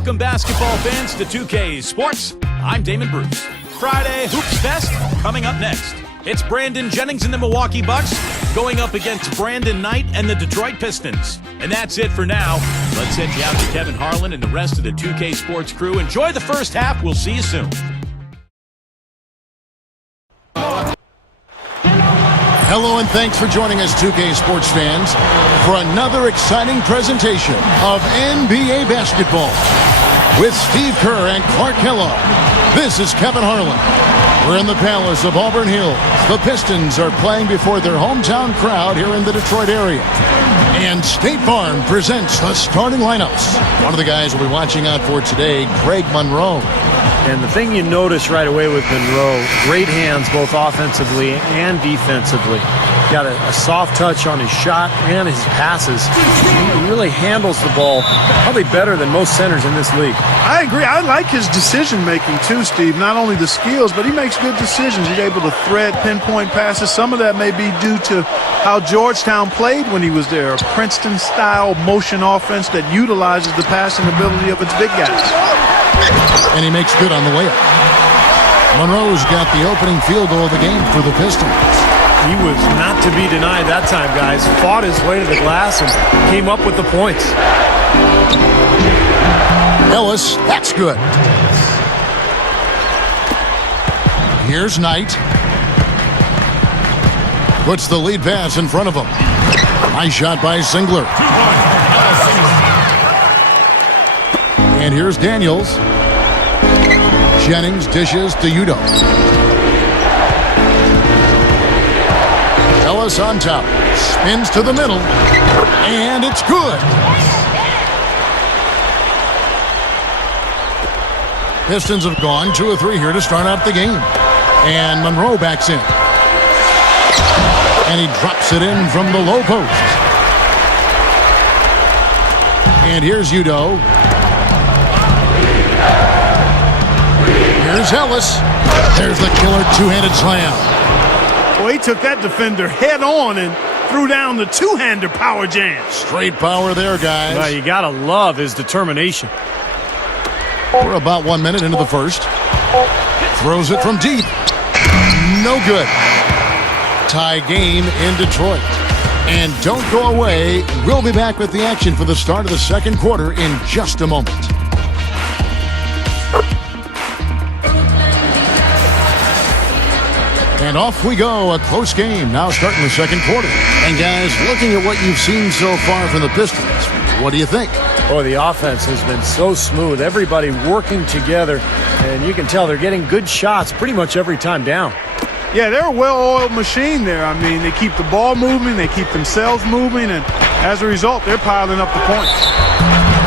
Welcome, basketball fans, to 2K Sports. I'm Damon Bruce. Friday Hoops Fest coming up next. It's Brandon Jennings and the Milwaukee Bucks going up against Brandon Knight and the Detroit Pistons. And that's it for now. Let's send you out to Kevin Harlan and the rest of the 2K Sports crew. Enjoy the first half. We'll see you soon. Hello and thanks for joining us, 2K Sports fans, for another exciting presentation of NBA basketball. With Steve Kerr and Clark Kellogg, this is Kevin Harlan. We're in the Palace of Auburn Hills. The Pistons are playing before their hometown crowd here in the Detroit area. And State Farm presents the starting lineups. One of the guys we'll be watching out for today, Greg Monroe. And the thing you notice right away with Monroe, great hands both offensively and defensively. Got a soft touch on his shot and his passes. He really handles the ball probably better than most centers in this league. I agree. I like his decision-making too, Steve. Not only the skills, but he makes good decisions. He's able to thread pinpoint passes. Some of that may be due to how Georgetown played when he was there. A Princeton-style motion offense that utilizes the passing ability of its big guys. And he makes good on the layup. Monroe's got the opening field goal of the game for the Pistons. He was not to be denied that time, guys. Fought his way to the glass and came up with the points. Ellis, that's good. Here's Knight. Puts the lead pass in front of him. Nice shot by Singler. And here's Daniels. Jennings dishes to Udoh. Ellis on top. Spins to the middle. And it's good. Pistons have gone 2 of 3 here to start out the game. And Monroe backs in. And he drops it in from the low post. And here's Udoh. Here's Ellis. There's the killer two-handed slam. Well, he took that defender head on and threw down the two-hander power jam. Straight power there, guys. Well, you got to love his determination. We're about 1 minute into the first. Throws it from deep. No good. Tie game in Detroit. And don't go away. We'll be back with the action for the start of the second quarter in just a moment. And off we go, a close game, now starting the second quarter. And guys, looking at what you've seen so far from the Pistons, what do you think? Oh, the offense has been so smooth. Everybody working together, and you can tell they're getting good shots pretty much every time down. Yeah, they're a well-oiled machine there. I mean, they keep the ball moving, they keep themselves moving, and as a result, they're piling up the points.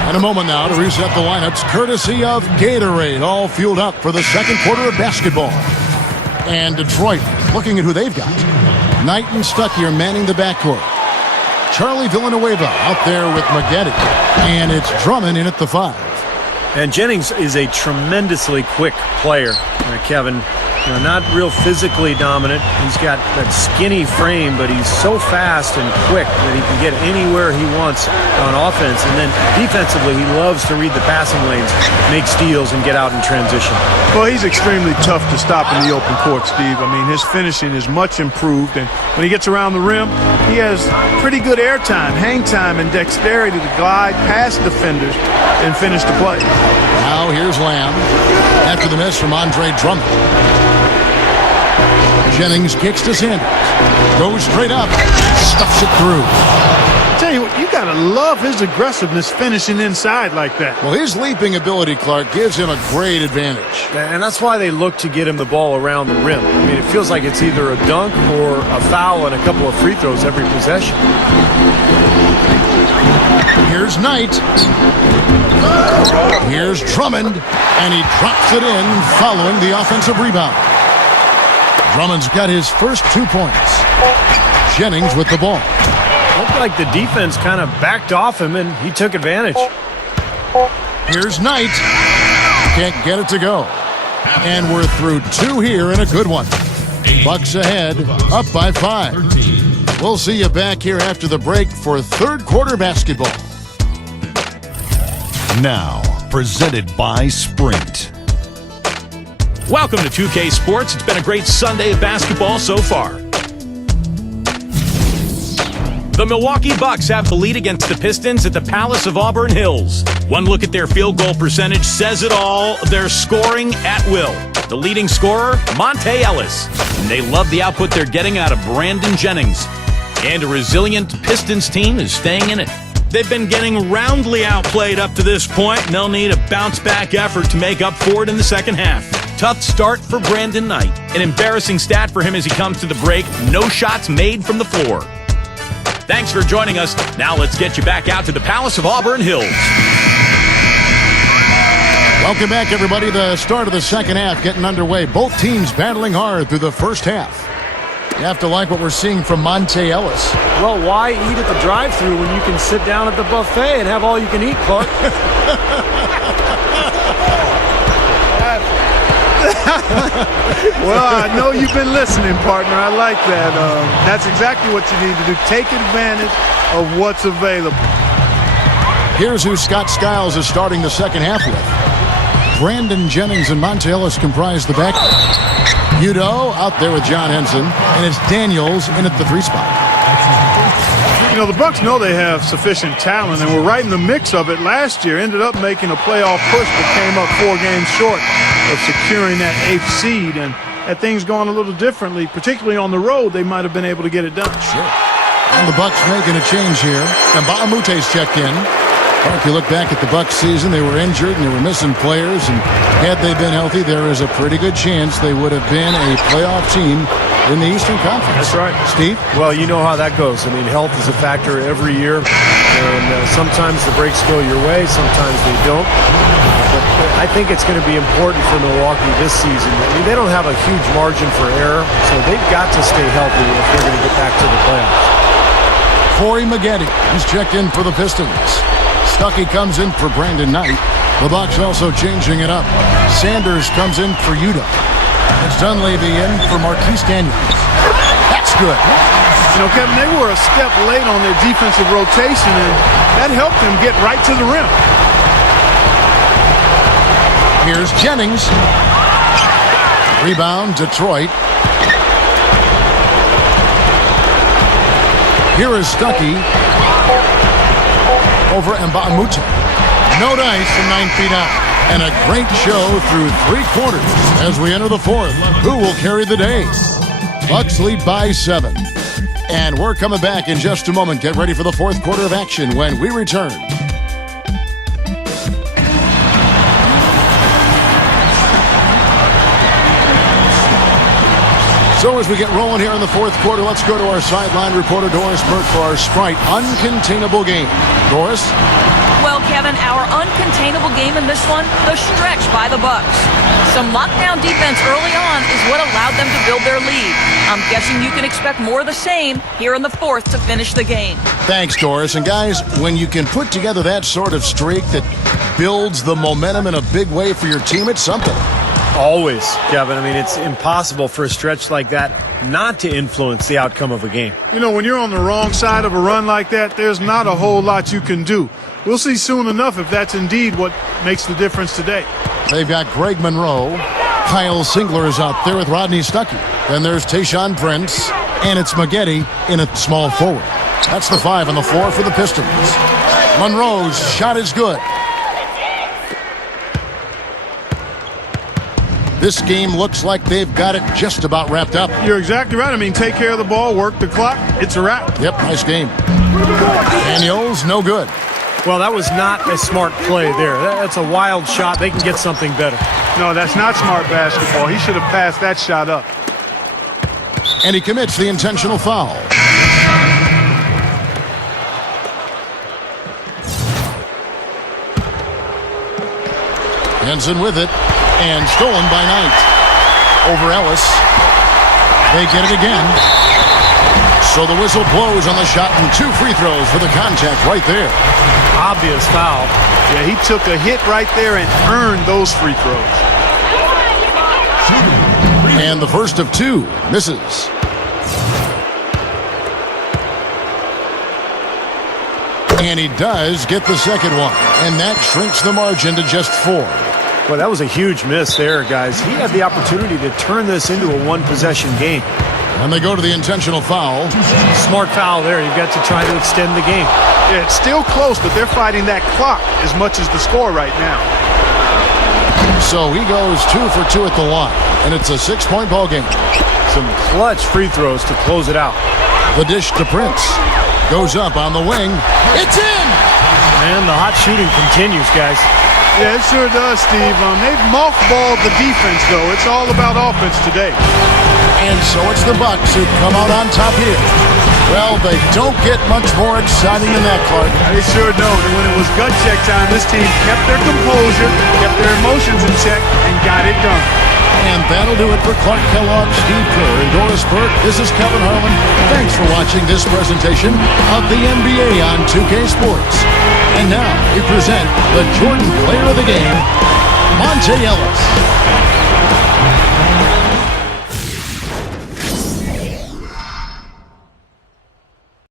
In a moment now to reset the lineups, courtesy of Gatorade, all fueled up for the second quarter of basketball. And Detroit, looking at who they've got. Knight and Stuckey are manning the backcourt. Charlie Villanueva out there with Maggette. And it's Drummond in at the 5. And Jennings is a tremendously quick player, Kevin. Not real physically dominant. He's got that skinny frame, but he's so fast and quick that he can get anywhere he wants on offense. And then defensively, he loves to read the passing lanes, make steals, and get out in transition. Well, he's extremely tough to stop in the open court, Steve. I mean, his finishing is much improved. And when he gets around the rim, he has pretty good air time, hang time, and dexterity to glide past defenders and finish the play. Now here's Lamb after the miss from Andre Drummond. Jennings kicks to Sanders. Goes straight up. Stuffs it through. I tell you what, you got to love his aggressiveness finishing inside like that. Well, his leaping ability, Clark, gives him a great advantage. And that's why they look to get him the ball around the rim. I mean, it feels like it's either a dunk or a foul and a couple of free throws every possession. Here's Knight. Here's Drummond. And he drops it in following the offensive rebound. Drummond's got his first 2 points. Jennings with the ball. Looked like the defense kind of backed off him, and he took advantage. Here's Knight. Can't get it to go. And we're through 2 here in a good one. Bucks ahead, up by 5. We'll see you back here after the break for third quarter basketball. Now, presented by Sprint. Welcome to 2K Sports. It's been a great Sunday of basketball so far. The Milwaukee Bucks have the lead against the Pistons at the Palace of Auburn Hills. One look at their field goal percentage says it all. They're scoring at will. The leading scorer, Monta Ellis. And they love the output they're getting out of Brandon Jennings. And a resilient Pistons team is staying in it. They've been getting roundly outplayed up to this point, and they'll need a bounce-back effort to make up for it in the second half. Tough start for Brandon Knight. An embarrassing stat for him as he comes to the break. No shots made from the floor. Thanks for joining us. Now let's get you back out to the Palace of Auburn Hills. Welcome back, everybody. The start of the second half getting underway. Both teams battling hard through the first half. You have to like what we're seeing from Monta Ellis. Well, why eat at the drive-thru when you can sit down at the buffet and have all you can eat, Clark? Well, I know you've been listening, partner. I like that. That's exactly what you need to do. Take advantage of what's available. Here's who Scott Skiles is starting the second half with. Brandon Jennings and Monta Ellis comprise the back. Udoh out there with John Henson, and it's Daniels in at the 3 spot. You know, the Bucks know they have sufficient talent, and were right in the mix of it last year. Ended up making a playoff push, but came up 4 games short of securing that 8th seed. And had things gone a little differently, particularly on the road, they might have been able to get it done. Sure. And the Bucks making a change here. And Baamute's checked in. Well, if you look back at the Bucks season, they were injured and they were missing players. And had they been healthy, there is a pretty good chance they would have been a playoff team in the Eastern Conference. That's right. Steve? Well, you know how that goes. I mean, health is a factor every year. And sometimes the breaks go your way, sometimes they don't. But I think it's going to be important for Milwaukee this season. I mean, they don't have a huge margin for error, so they've got to stay healthy if they're going to get back to the playoffs. Corey Maggette, he's checked in for the Pistons. Stuckey comes in for Brandon Knight. The Bucks also changing it up. Sanders comes in for Udoh. It's Dunleavy in for Marquis Daniels. That's good. You know, Kevin, they were a step late on their defensive rotation, and that helped them get right to the rim. Here's Jennings. Rebound, Detroit. Here is Stuckey. Over Mbamute. No dice from 9 feet out. And a great show through 3 quarters as we enter the 4th. Who will carry the day? Bucks lead by 7. And we're coming back in just a moment. Get ready for the 4th quarter of action when we return. So as we get rolling here in the 4th quarter, let's go to our sideline reporter, Doris Burke, for our Sprite Uncontainable game. Doris? Well, Kevin, our uncontainable game in this one, the stretch by the Bucks. Some lockdown defense early on is what allowed them to build their lead. I'm guessing you can expect more of the same here in the 4th to finish the game. Thanks, Doris. And guys, when you can put together that sort of streak that builds the momentum in a big way for your team, it's something. Always, Kevin. I mean, it's impossible for a stretch like that not to influence the outcome of a game. You know, when you're on the wrong side of a run like that, there's not a whole lot you can do. We'll see soon enough if that's indeed what makes the difference today. They've got Greg Monroe. Kyle Singler is out there with Rodney Stuckey. Then there's Tayshaun Prince. And it's Maggette in at small forward. That's the 5 on the floor for the Pistons. Monroe's shot is good. This game looks like they've got it just about wrapped up. You're exactly right. I mean, take care of the ball, work the clock. It's a wrap. Yep, nice game. Daniels, no good. Well, that was not a smart play there. That's a wild shot. They can get something better. No, that's not smart basketball. He should have passed that shot up. And he commits the intentional foul. Henson with it. And stolen by Knight. Over Ellis. They get it again. So the whistle blows on the shot and 2 free throws for the contact right there. Obvious foul. Yeah, he took a hit right there and earned those free throws. And the first of 2 misses. And he does get the second one. And that shrinks the margin to just 4. Well, that was a huge miss there, guys. He had the opportunity to turn this into a one-possession game. And they go to the intentional foul. Smart foul there. You've got to try to extend the game. Yeah, it's still close, but they're fighting that clock as much as the score right now. So he goes 2 for 2 at the line. And it's a 6-point ball game. Some clutch free throws to close it out. The dish to Prince. Goes up on the wing. It's in! And the hot shooting continues, guys. Yeah, it sure does, Steve. They've mothballed the defense, though. It's all about offense today. And so it's the Bucks who come out on top here. Well, they don't get much more exciting than that, Clark. They sure don't. And when it was gut check time, this team kept their composure, kept their emotions in check, and got it done. And that'll do it for Clark Kellogg, Steve Kerr, and Doris Burke. This is Kevin Harlan. Thanks for watching this presentation of the NBA on 2K Sports. And now we present the Jordan Player of the Game, Monta Ellis.